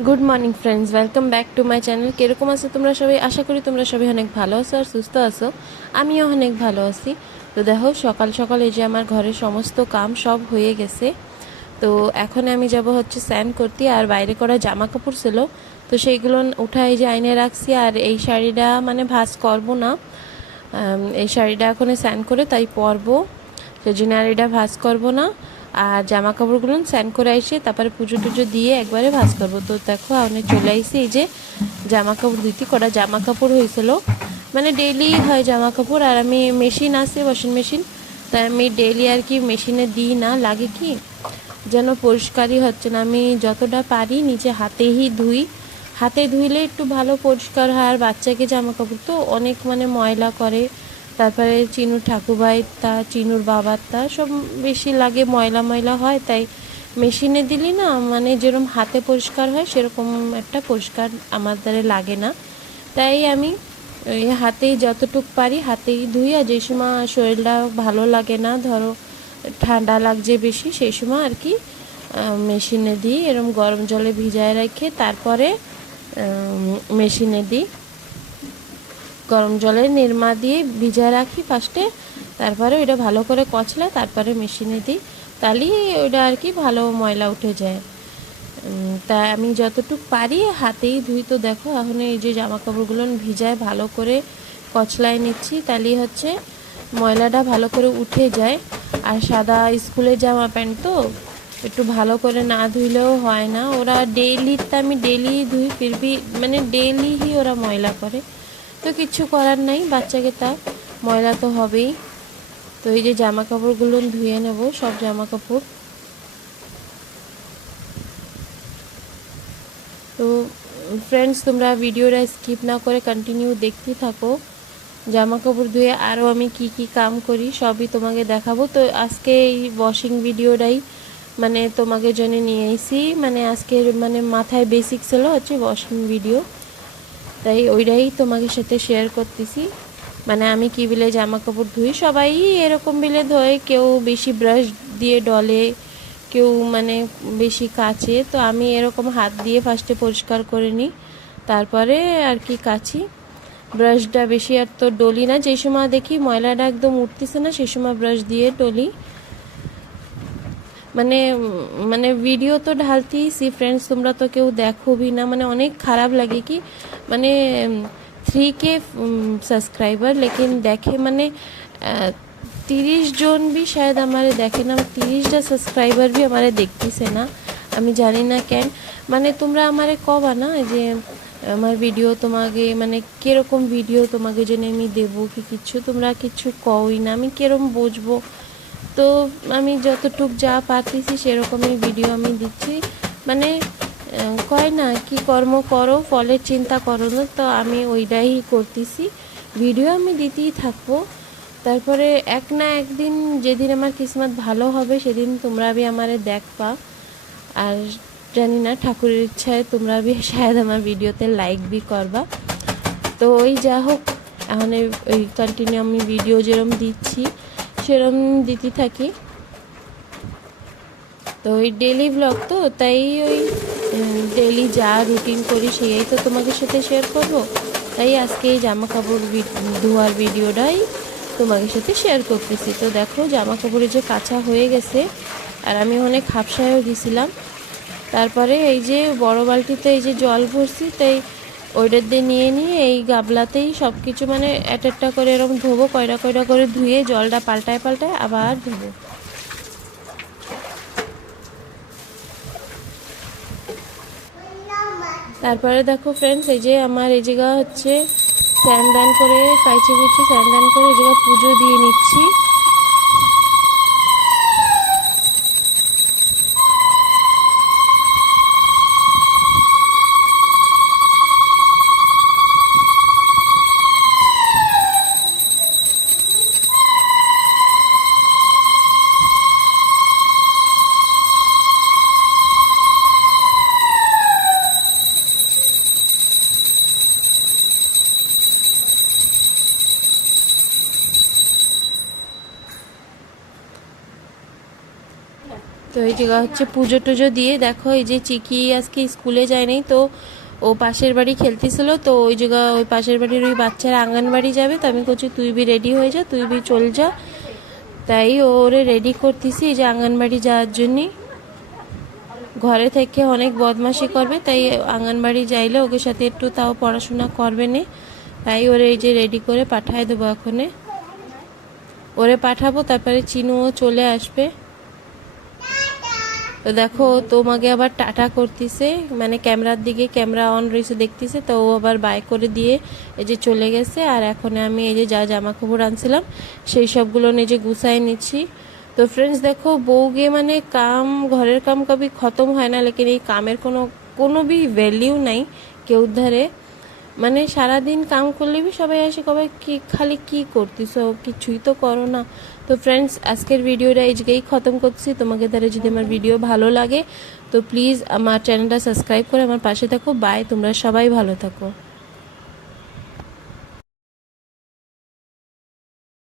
Good morning friends, welcome back to my channel. কীরকম আছো তোমরা সবাই? আশা করি তোমরা সবাই অনেক ভালো আছো আর সুস্থ আছো। আমিও অনেক ভালো আছি। তো দেখো, সকাল সকাল এই যে আমার ঘরের সমস্ত কাম সব হয়ে গেছে। তো এখন আমি যাব হচ্ছে স্নান করতে, আর বাইরে করা জামা কাপড় ছিল, তো সেইগুলো উঠাই যে আইনে রাখছি। আর এই শাড়িটা মানে ভাঁজ করবো না, এই শাড়িটা এখন স্নান করে তাই পরবো, সেই জন্য আর এটা ভাঁজ করবো না। আর জামা কাপড়গুলো স্নান করে এসে তারপরে পুজো টুজো দিয়ে একবারে ভাঁজ করবো। তো দেখো আমি চলে আইসি, এই যে জামা কাপড় ধুইতে করা জামা কাপড় হয়েছিল, মানে ডেইলি হয় জামা কাপড়। আর আমি মেশিন আছে, ওয়াশিং মেশিন, তাই আমি ডেইলি আর কি মেশিনে দিই না, লাগে কি যেন পরিষ্কারই হচ্ছে না। আমি যতটা পারি নিচে হাতেই ধুই, হাতে ধুইলে একটু ভালো পরিষ্কার হয়। আর বাচ্চাকে জামা কাপড় তো অনেক মানে ময়লা করে, তারপরে চিনুর ঠাকুরভাই তা চিনুর বাবার তা সব বেশি লাগে, ময়লা ময়লা হয়। তাই মেশিনে দিলি না, মানে যেরকম হাতে পরিষ্কার হয় সেরকম একটা পরিষ্কার আমার দ্বারা লাগে না। তাই আমি ওই হাতেই যতটুক পারি হাতেই ধুই। আর যে সময় শরীরটা ভালো লাগে না, ধরো ঠান্ডা লাগছে বেশি, সেই সময় আর কি মেশিনে দিই, এরকম গরম জলে ভিজায় রেখে তারপরে মেশিনে দিই। গরম জলে নিরমা দিয়ে ভিজায় রাখি ফার্স্টে, তারপরে ওইটা ভালো করে কচলে তারপরে মেশিনে দিই, তাহলেই ওইটা আর কি ভালো ময়লা উঠে যায়। তাই আমি যতটুকু পারি হাতেই ধুই। তো দেখো এখন এই যে জামা কাপড়গুলো ভিজায় ভালো করে কচলায় নিচ্ছি, তাহলেই হচ্ছে ময়লাটা ভালো করে উঠে যায়। আর সাদা স্কুলের জামা প্যান্ট তো একটু ভালো করে না ধুইলেও হয় না। ওরা ডেইলিটা আমি ডেইলি ধুই, ফিরবি মানে ডেইলিই ওরা ময়লা করে, তো কিচ্ছু করার নাই, বাচ্চাকে তা ময়লা তো হবেই। তো এই যে জামা কাপড়গুলো ধুয়ে নেব, সব জামা কাপড়। তো ফ্রেন্ডস, তোমরা ভিডিওটা স্কিপ না করে কন্টিনিউ দেখতে থাকো। জামা কাপড় ধুয়ে আরও আমি কি কি কাম করি সবই তোমাকে দেখাবো। তো আজকে এই ওয়াশিং ভিডিওটাই মানে তোমাকে জন্য নিয়ে এসেছি, মানে আজকের মানে মাথায় বেসিক ছিল হচ্ছে ওয়াশিং ভিডিও, তাই ওইটাই তোমাকে সাথে শেয়ার করতেছি। মানে আমি কি বিলে জামা কাপড় ধুই, সবাই এরকম বিলে ধোয়, কেউ বেশি ব্রাশ দিয়ে ডলে, কেউ মানে বেশি কাচে। তো আমি এরকম হাত দিয়ে ফার্স্টে পরিষ্কার করে নিই, তারপরে আর কি কাচি। ব্রাশটা বেশি আর তো ডলি না, যে সময় দেখি ময়লাটা একদম উঠতেছে না সেই সময় ব্রাশ দিয়ে ডলি। মানে মানে ভিডিও তো ঢালতেইছি ফ্রেন্ডস, তোমরা তো কেউ দেখোবি না, মানে অনেক খারাপ লাগে কি মানে 3K সাবস্ক্রাইবার লেকিন দেখে মানে 30 জন भी शायद हमारे देखे ना, 30টা সাবস্ক্রাইবার भी हमारे দেখতেছে না। আমি জানি না কেন, মানে তোমরা আমারে কবা না যে আমার ভিডিও তোমাকে মানে কীরকম ভিডিও তোমাকে জন্য আমি দেবো কি কিছু, তোমরা কিছু কওই না, আমি কীরকম বুঝবো। তো আমি যতটুক যা পারতেছি সেরকমই ভিডিও আমি দিচ্ছি। মানে কয় না কি কর্ম করো ফলের চিন্তা করো না, তো আমি ওইটাই করতেছি, ভিডিও আমি দিতেই থাকবো। তারপরে এক না একদিন যেদিন আমার কিসমত ভালো হবে সেদিন তোমরা भी আমারে দেখবা। আর জানি না ঠাকুরের ইচ্ছায় তোমরা भी শায়দ আমার ভিডিওতে লাইক भी করবা। তো ওই যা হোক, এখন ওই কন্টিনিউ আমি ভিডিও যেরকম দিচ্ছি সেরকম দিতে থাকি। তো ওই ডেলি ব্লগ তো, তাই ওই ডেলি যা রুটিন করি সেই তো তোমাদের সাথে শেয়ার করব। তাই আজকে এই জামা কাপড় ধোয়ার ভিডিওটাই তোমাদের সাথে শেয়ার করতেছি। তো দেখো জামা কাপড়ে যে কাঁচা হয়ে গেছে, আর আমি অনেক হাফসায়ও গেছিলাম। তারপরে এই যে বড় বালতিতে এই যে জল ভরছি, তাই ওইটার দিয়ে নিয়ে এই গাবলাতেই সব কিছু মানে একটা করে এরকম ধোবো, কয়টা কয়টা করে ধুয়ে জলটা পাল্টায় পাল্টায় আবার ধোবো। তারপরে দেখো ফ্রেন্ডস, এই যে আমার এই জায়গা হচ্ছে স্নান দান করে কাইচি কুচি স্নান দান করে এই জায়গা পুজো দিয়ে নিচ্ছি। এই জায়গা হচ্ছে পুজো টুজো দিয়ে দেখো এই যে চিকি আজকে স্কুলে যায়নি, তো ও পাশের বাড়ি খেলতেছিল, তো ওই জায়গা ওই পাশের বাড়ির ওই বাচ্চারা আঙ্গনবাড়ি যাবে, তো আমি বলছি তুই বি রেডি হয়ে যা, তুই বি চল যা। তাই ওরে রেডি করতেছি এই যে আঙ্গনবাড়ি যাওয়ার জন্যে। ঘরে থেকে অনেক বদমাশি করবে, তাই আঙ্গনবাড়ি যাইলে ওকে সাথে একটু তাও পড়াশোনা করবে না, তাই ওরে এই যে রেডি করে পাঠায় দেবো এখনে। ওরে পাঠাবো, তারপরে চিনুও চলে আসবে। তো দেখো তোমাকে আবার টাটা করতেছে, মানে ক্যামেরার দিকে ক্যামেরা অন রয়েছে দেখতেছে, তো ও আবার বাই করে দিয়ে এই যে চলে গেছে। আর এখন আমি এই যে যা জামা কাপড় আনছিলাম সেই সবগুলো নিজে গুছাই নিচ্ছি। তো ফ্রেন্ডস দেখো বউকে মানে কাম, ঘরের কাম কবি খতম হয় না, লেকিন এই কামের কোনো ভি ভ্যালিউ নাই কেউ ধারে। মানে সারাদিন কাম করলে বি সবাই আসে কবে কি খালি কি করতেছ, কিছুই তো করো না। তো ফ্রেন্ডস আজকের ভিডিওটা এই জায়গায় খতম করছি। তোমাকে দ্বারা যদি আমার ভিডিও ভালো লাগে তো প্লিজ আমার চ্যানেলটা সাবস্ক্রাইব করে আমার পাশে থাকো। বাই, তোমরা সবাই ভালো থাকো।